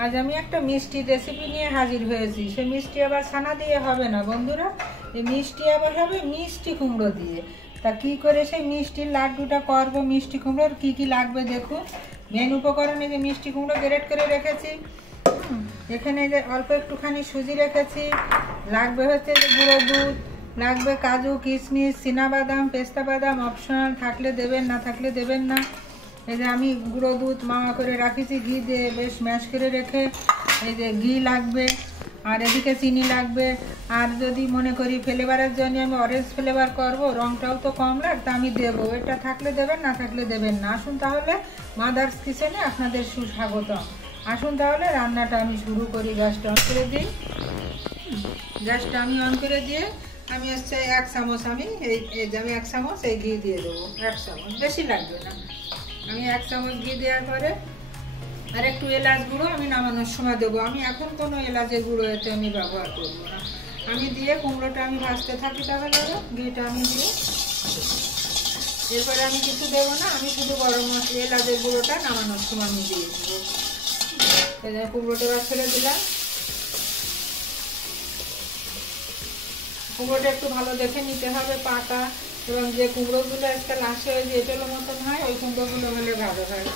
আজ আমি একটা মিষ্টি রেসিপি নিয়ে হাজির হয়েছি। সে মিষ্টি আবার ছানা দিয়ে হবে না বন্ধুরা, এই মিষ্টি আবার হবে মিষ্টি কুমড়ো দিয়ে। তা কি করে সেই মিষ্টির লাড্ডুটা করবো, মিষ্টি কুমড়োর কি কি লাগবে দেখুন। মেন উপকরণে যে মিষ্টি কুমড়ো গ্রেট করে রেখেছি, এখানে যে অল্প একটুখানি সুজি রেখেছি, লাগবে হচ্ছে যে গুঁড়ো দুধ, লাগবে কাজু কিশমিশ চীনাবাদাম পেস্তা বাদাম, অপশনাল, থাকলে দেবেন না থাকলে দেবেন না। এই যে আমি গুঁড়ো দুধ মাওয়া করে রাখিছি, ঘি দিয়ে বেশ ম্যাশ করে রেখে, এই যে ঘি লাগবে, আর এদিকে চিনি লাগবে। আর যদি মনে করি ফ্লেভারের জন্য আমি অরেঞ্জ ফ্লেভার করবো, রঙটাও তো কম লাগবে, আমি দেবো। এটা থাকলে দেবেন না থাকলে দেবেন না। আসুন তাহলে মাদার্স কিচেনে আপনাদের সুস্বাগতম। আসুন তাহলে রান্নাটা আমি শুরু করি। গ্যাসটা অন করে দিই। গ্যাসটা আমি অন করে দিয়ে আমি হচ্ছে 1 চামচ আমি আমি 1 চামচ এই ঘি দিয়ে দেবো। 1 চামচ, বেশি লাগবে না। আমি 1 চামচ ঘি দেওয়ার পরে আর একটু এলাচ গুঁড়ো আমি নামানোর সময় দেবো। আমি এখন কোনো এলাচের গুঁড়ো এতে আমি ব্যবহার করবো না। আমি দিয়ে কুমড়োটা আমি ভাজতে থাকি। তাহলে ঘিটা আমি দিয়ে এরপরে আমি কিছু দেবো না, আমি শুধু গরম মশলা এলাচের গুঁড়োটা নামানোর সময় আমি দিয়ে দেবো। কুমড়োটা এবার ছেড়ে দিলাম। কুমড়োটা একটু ভালো দেখে নিতে হবে পাকা, এবং যে কুমড়োগুলো আজকাল আসে ওই যে এঁচোলো মতন হয়, ওই কুমড়োগুলো হলে ভালো হয়।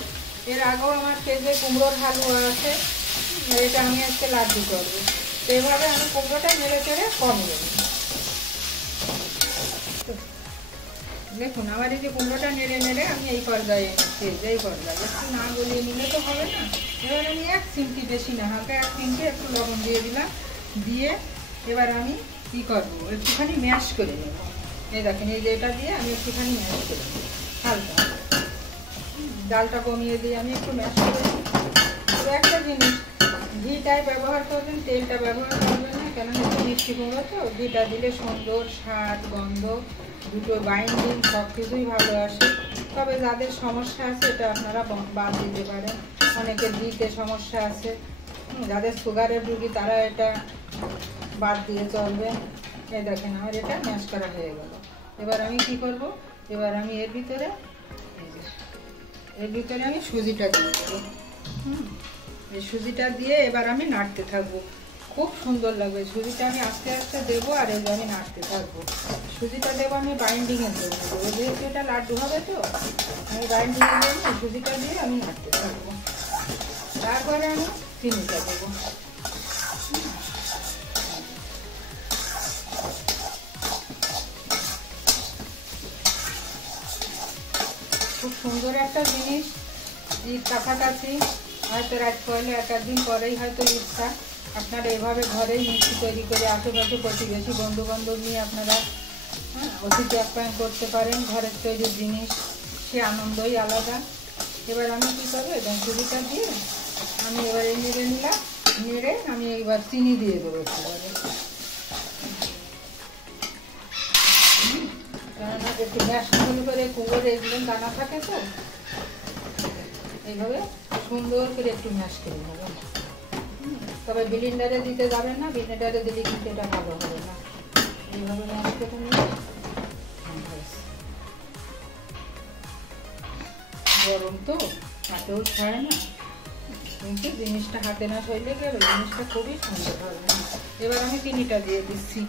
এর আগেও আমার পেজে কুমড়োর হালুয়া আছে, এটা আমি আজকে লাড্ডু করবো। তো এইভাবে আমি কুমড়োটা নেড়ে চেড়ে কম দেবো। দেখুন আমার এই যে কুমড়োটা নেড়ে নেড়ে আমি এই পর্যায়ে এনেছি, এই পর্যায়ে একটু না গলিয়ে নিলে তো হবে না। এবার আমি 1 চিমটি, বেশি না, হালকা 1 চিমটি একটু লবণ দিয়ে দিলাম। দিয়ে এবার আমি কি করবো, একটুখানি ম্যাশ করে নেব। এই দেখেন এই যে এটা দিয়ে আমি একটুখানি ম্যাশ করে নেব হালকা। ডালটা কমিয়ে দিয়ে আমি একটু ম্যাশ করে নিই। তো একটা জিনিস, ঘিটাই ব্যবহার করবেন, তেলটা ব্যবহার করবেন না, কেন হচ্ছে মিষ্টি কুমড়ো তো। ঘিটা দিলে সুন্দর স্বাদ, গন্ধ, দুটো বাইন্ডিং সব কিছুই ভালো আসে। তবে যাদের সমস্যা আছে এটা আপনারা বাদ দিতে পারেন। অনেকের ঘিতে সমস্যা আছে, যাদের সুগারের রুগী তারা এটা বাদ দিয়ে চলবে। এই দেখেন আমার এটা ম্যাশ করা হয়ে গেল। এবার আমি কি করব, এবার আমি এর ভিতরে আমি সুজিটা দিয়ে দেবো। এই সুজিটা দিয়ে এবার আমি নাড়তে থাকবো। খুব সুন্দর লাগবে। সুজিটা আমি আস্তে আস্তে দেবো, আর এই আমি নাড়তে থাকবো। সুজিটা দেবো আমি বাইন্ডিংয়ের জন্য, যেহেতু এটা লাড্ডু হবে তো আমি বাইন্ডিংয়ের জন্য সুজিটা দিয়ে আমি নাড়তে থাকবো। তারপরে আমি চিনিটা দেবো। খুব সুন্দর একটা জিনিস। ঈদ কাছাকাছি, হয়তো রাত পয়লা 1 দিন পরেই হয়তো ঈদটা। আপনারা এভাবে ঘরেই মিষ্টি তৈরি করে আশেপাশে প্রতিবেশী বন্ধু বান্ধব নিয়ে আপনারা অতিথি আপ্যায়ন করতে পারেন। ঘরের তৈরি জিনিস, সে আনন্দই আলাদা। এবার আমি কী করবো, এবং সুজিটা দিয়ে আমি এবারে নেড়ে নিলাম। নেড়ে আমি এবার চিনি দিয়ে দেবো একেবারে, কেননা একটু ম্যাশ করে কুমড়োর এগুলো দানা থাকে তো, এইভাবে সুন্দর করে একটু ম্যাশ করে নেবেন। তবে ব্লেন্ডারে দিতে যাবেন না, ব্লেন্ডারে দিলে কিন্তু এটা ভালো হবে না। এইভাবে ম্যাশ করে নিয়ে গরম তো হাতেও ছাড়ে না, কিন্তু জিনিসটা হাতে না সইলে গেলে জিনিসটা খুবই সুন্দর হবে। এবার আমি চিনিটা দিয়ে দিচ্ছি।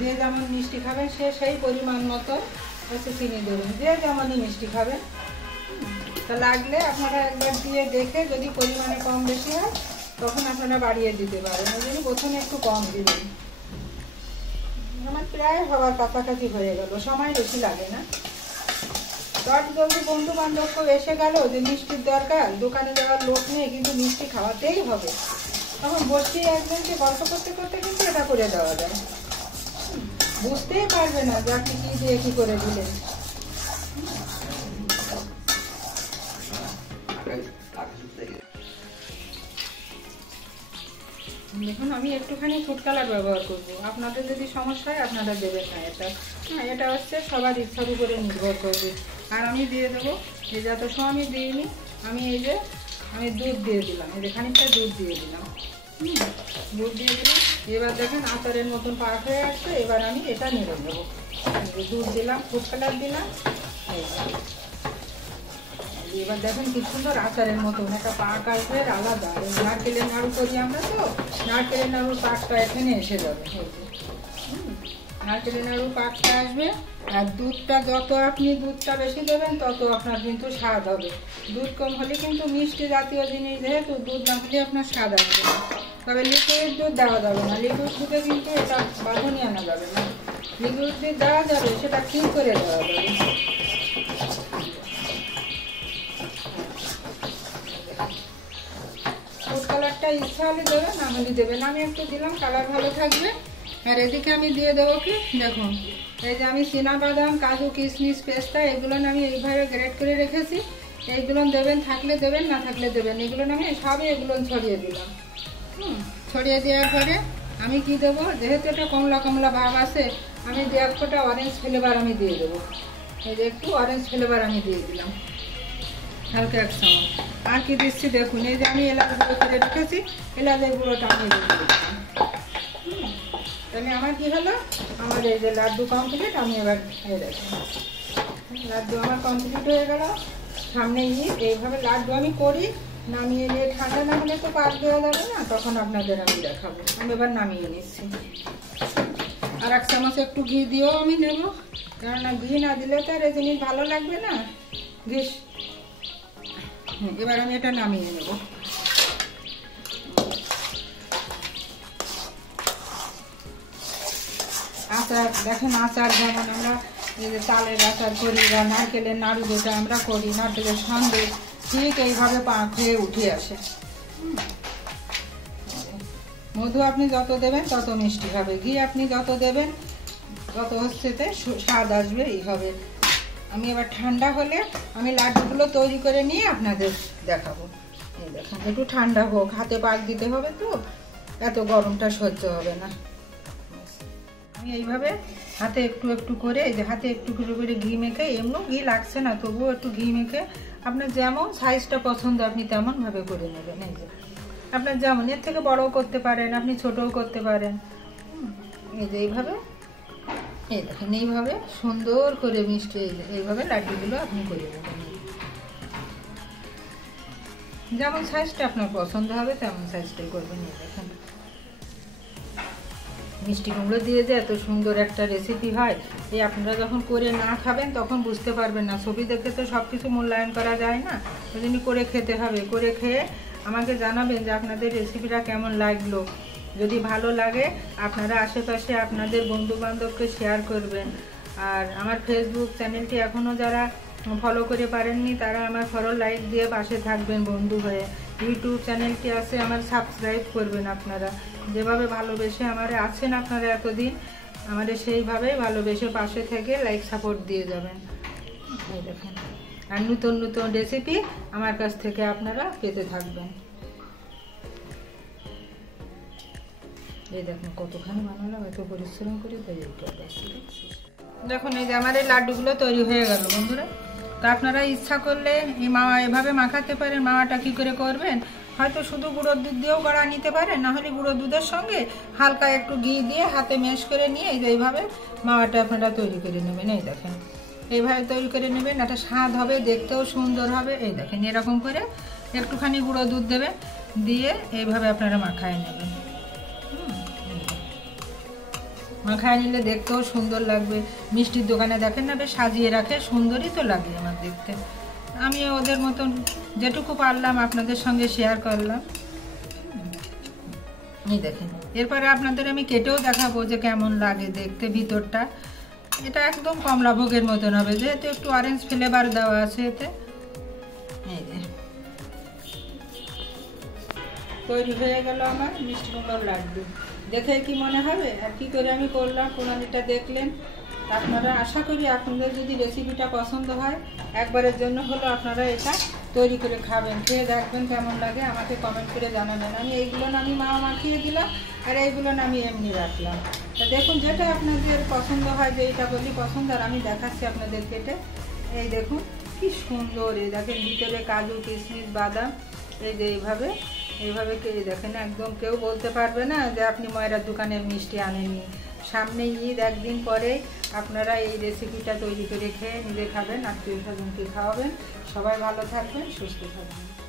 যে যেমন মিষ্টি খাবেন সে সেই পরিমাণ মতো হচ্ছে চিনি দেবেন, যে যেমনই মিষ্টি খাবেন। তা লাগলে আপনারা একবার দিয়ে দেখে যদি পরিমাণে কম বেশি হয় তখন আপনারা বাড়িয়ে দিতে পারেন। ওই জন্য প্রথমে একটু কম দিবেন। আমার প্রায় হওয়ার কাছাকাছি হয়ে গেল, সময় বেশি লাগে না। চট জলদি বন্ধু বান্ধব এসে গেল যে মিষ্টির দরকার, দোকানে যাওয়ার লোক নেই কিন্তু মিষ্টি খাওয়াতেই হবে, তখন বসেই একজনকে গল্প করতে করতে কিন্তু এটা করে দেওয়া যায়। বুঝতেই পারবে না যে আপনি কী দিয়ে কী করে দিলেন। দেখুন আমি একটুখানি ফুড কালার ব্যবহার করবো। আপনাদের যদি সমস্যা হয় আপনারা দেবেন না এটা। এটা হচ্ছে সবার ইচ্ছার উপরে নির্ভর করবে। আর আমি দিয়ে দেবো, যে যত সময় আমি দিইনি, আমি এই যে আমি দুধ দিয়ে দিলাম, এই যে খানিকটা দুধ দিয়ে দিলাম। দুধ দিয়ে দিলাম। এবার দেখেন আচারের মতন পাক হয়ে আসছে। এবার আমি এটা নেড়ে দেবো। দুধ দিলাম, ফুড কালার দিলাম, এবার দেখেন কি সুন্দর আচারের মতন একটা পাক আসবে আলাদা। নারকেলের নাড়ু করি আমরা, তো নারকেলের নাড়ুর পাকটা এখানে এসে যাবে। নারকেলের নাড়ুর পাকটা আসবে। আর দুধটা যত আপনি দুধটা বেশি দেবেন তত আপনার কিন্তু স্বাদ হবে। দুধ কম হলে কিন্তু মিষ্টি জাতীয় জিনিস, যেহেতু দুধ না হলে আপনার স্বাদ আসবে না। তবে লিকুইড দুধ দেওয়া যাবে না, লিকুইড দুধে কিন্তু এটা বাঁধনি আনা যাবে না। লিকুইড দুধ দেওয়া যাবে, সেটা ঠিক করে দেওয়া যাবে। ফুড কালারটা ইচ্ছা হলে দেবেন, না হলে দেবেন। আমি একটু দিলাম, কালার ভালো থাকবে। আর এদিকে আমি দিয়ে দেবো কি, দেখুন এই যে আমি চীনাবাদাম, কাজু, কিশমিশ, পেস্তা এগুলো আমি এইভাবে গ্রেড করে রেখেছি। এইগুলো দেবেন, থাকলে দেবেন, না থাকলে দেবেন। এগুলো আমি সবই এগুলো ছড়িয়ে দিলাম। ছড়িয়ে দেওয়ার পরে আমি কি দেবো, যেহেতু এটা কমলা কমলা ভাব আছে, আমি 1 ফোঁটা অরেঞ্জ ফ্লেভার আমি দিয়ে দেবো। এই যে একটু অরেঞ্জ ফ্লেভার আমি দিয়ে দিলাম, হালকা 1 চামচ। আর কি দিচ্ছি দেখুন, এই যে আমি এলাচ গুঁড়ো করে রেখেছি, এলাচের গুঁড়োটা আমি দিয়ে দিলাম। তাহলে আমার কি হলো, আমার এই যে লাড্ডু কমপ্লিট। আমি এবার দেখুন লাড্ডু আমার কমপ্লিট হয়ে গেল। সামনে গিয়ে এইভাবে লাড্ডু আমি করি, নামিয়ে নিয়ে ঠান্ডা না হলে তো পাক দেওয়া যাবে না, তখন আপনাদের আমি দেখাবো। আমি এবার নামিয়ে নিচ্ছি। আর 1 চামচ একটু ঘি দিয়েও আমি নেব, কেননা ঘি না দিলে তো আর এই জিনিস ভালো লাগবে না। ঘি এবার আমি এটা নামিয়ে নেব। আচার দেখেন, আচার যেমন আমরা এই যে তালের আচার করি বা নারকেলের নাড়ু যেটা আমরা করি, নারকেলের সন্দেশ, ঠিক এইভাবে পাক হয়ে উঠে আসে। মধু আপনি যত দেবেন তত মিষ্টি হবে, ঘি আপনি যত দেবেন তত হচ্ছেতে স্বাদ আসবে। এই হবে। আমি এবার ঠান্ডা হলে আমি লাড্ডুগুলো তৈরি করে নিয়ে আপনাদের দেখাবো। এই দেখেন, একটু ঠান্ডা হোক, হাতে পাক দিতে হবে তো, এত গরমটা সহ্য হবে না। আমি এইভাবে হাতে একটু একটু করে, এই যে হাতে একটু করে ঘি মেখে, এমনও ঘি লাগছে না তবুও একটু ঘি মেখে আপনার যেমন সাইজটা পছন্দ আপনি তেমনভাবে করে নেবেন। এই যে আপনার যেমন, এর থেকে বড়ও করতে পারেন, আপনি ছোটও করতে পারেন। এই যে এইভাবে, এই দেখেন এইভাবে সুন্দর করে মিষ্টি এইভাবে লাড্ডুগুলো আপনি করে নেবেন। যেমন সাইজটা আপনার পছন্দ হবে তেমন সাইজটাই করবেন। এই দেখেন মিষ্টি কুমড়ো দিয়ে যে এত সুন্দর একটা রেসিপি হয়, এই আপনারা যখন করে না খাবেন তখন বুঝতে পারবেন না। ছবি দেখে তো সব কিছু মূল্যায়ন করা যায় না, ওই জন্য করে খেতে হবে। করে খেয়ে আমাকে জানাবেন যে আপনাদের রেসিপিটা কেমন লাগলো। যদি ভালো লাগে আপনারা আশেপাশে আপনাদের বন্ধুবান্ধবকে শেয়ার করবেন। আর আমার ফেসবুক চ্যানেলটি এখনও যারা ফলো করে পারেননি তারা আমার ফলো লাইক দিয়ে পাশে থাকবেন বন্ধু হয়ে। ইউটিউব চ্যানেলটি আছে আমার, সাবস্ক্রাইব করবেন আপনারা। যেভাবে ভালোবেসে আমার আছেন আপনারা এতদিন, আমাদের সেইভাবেই ভালোবেসে পাশে থেকে লাইক সাপোর্ট দিয়ে যাবেন। এই দেখেন, আর নতুন নতুন রেসিপি আমার কাছ থেকে আপনারা পেতে থাকবেন। এই দেখুন কতখানি বানালাম, এত পরিশ্রম করে তাই এইটা। দেখুন এই যে আমার এই লাড্ডুগুলো তৈরি হয়ে গেল বন্ধুরা। তো আপনারা ইচ্ছা করলে এই মাওয়া এভাবে মাখাতে পারেন। মাওয়াটা কি করে করবেন, হয়তো শুধু গুঁড়োর দুধ দিয়েও করা নিতে পারেন, নাহলে গুঁড়ো দুধের সঙ্গে হালকা একটু ঘি দিয়ে হাতে মেশ করে নিয়ে এই যে এইভাবে মাওয়াটা আপনারা তৈরি করে নেবেন। এই দেখেন এইভাবে তৈরি করে নেবেন, একটা স্বাদ হবে, দেখতেও সুন্দর হবে। এই দেখেন এরকম করে একটুখানি গুঁড়ো দুধ দেবেন, দিয়ে এইভাবে আপনারা মাখায় নেবেন। মাখায় নিলে দেখতেও সুন্দর লাগবে। মিষ্টির দোকানে দেখেন না বেশ সাজিয়ে রাখে, সুন্দরই তো লাগে আমার দেখতে। আমি ওদের মতন যেটুকু পারলাম আপনাদের সঙ্গে শেয়ার করলাম। এই দেখেন, এরপরে আপনাদের আমি কেটেও দেখাবো যে কেমন লাগে দেখতে ভিতরটা। এটা একদম কমলাভোগের মতন হবে, যেহেতু একটু অরেঞ্জ ফ্লেভার দেওয়া আছে এতে। এই যে তৈরি হয়ে গেল আমার মিষ্টি কুমড়োর লাড্ডু। দেখে কি মনে হবে আর কি করে আমি করলাম প্রণালীটা দেখলেন। আপনারা আশা করি আপনাদের যদি রেসিপিটা পছন্দ হয় একবারের জন্য হলো আপনারা এটা তৈরি করে খাবেন, খেয়ে দেখবেন কেমন লাগে, আমাকে কমেন্ট করে জানাবেন। আমি এইগুলো আমি মাওয়া মাখিয়ে দিলাম আর এইগুলো আমি এমনি রাখলাম। তা দেখুন যেটা আপনাদের পছন্দ হয়, যে এইটা বলি পছন্দ, আর আমি দেখাচ্ছি আপনাদের কেটে। এই দেখুন কি সুন্দর, এই দেখেন ভিতরে কাজু, কিশমিশ, বাদাম, এই যে এইভাবে এইভাবে দেখেন একদম কেউ বলতে পারবে না যে আপনি ময়রার দোকানের মিষ্টি আনেননি। সামনে ঈদ, একদিন পরে আপনারা এই রেসিপিটা তৈরি করে খেয়ে নিজে খাবেন, আত্মীয় স্বজনকে খাওয়াবেন। সবাই ভালো থাকবেন, সুস্থ থাকবেন।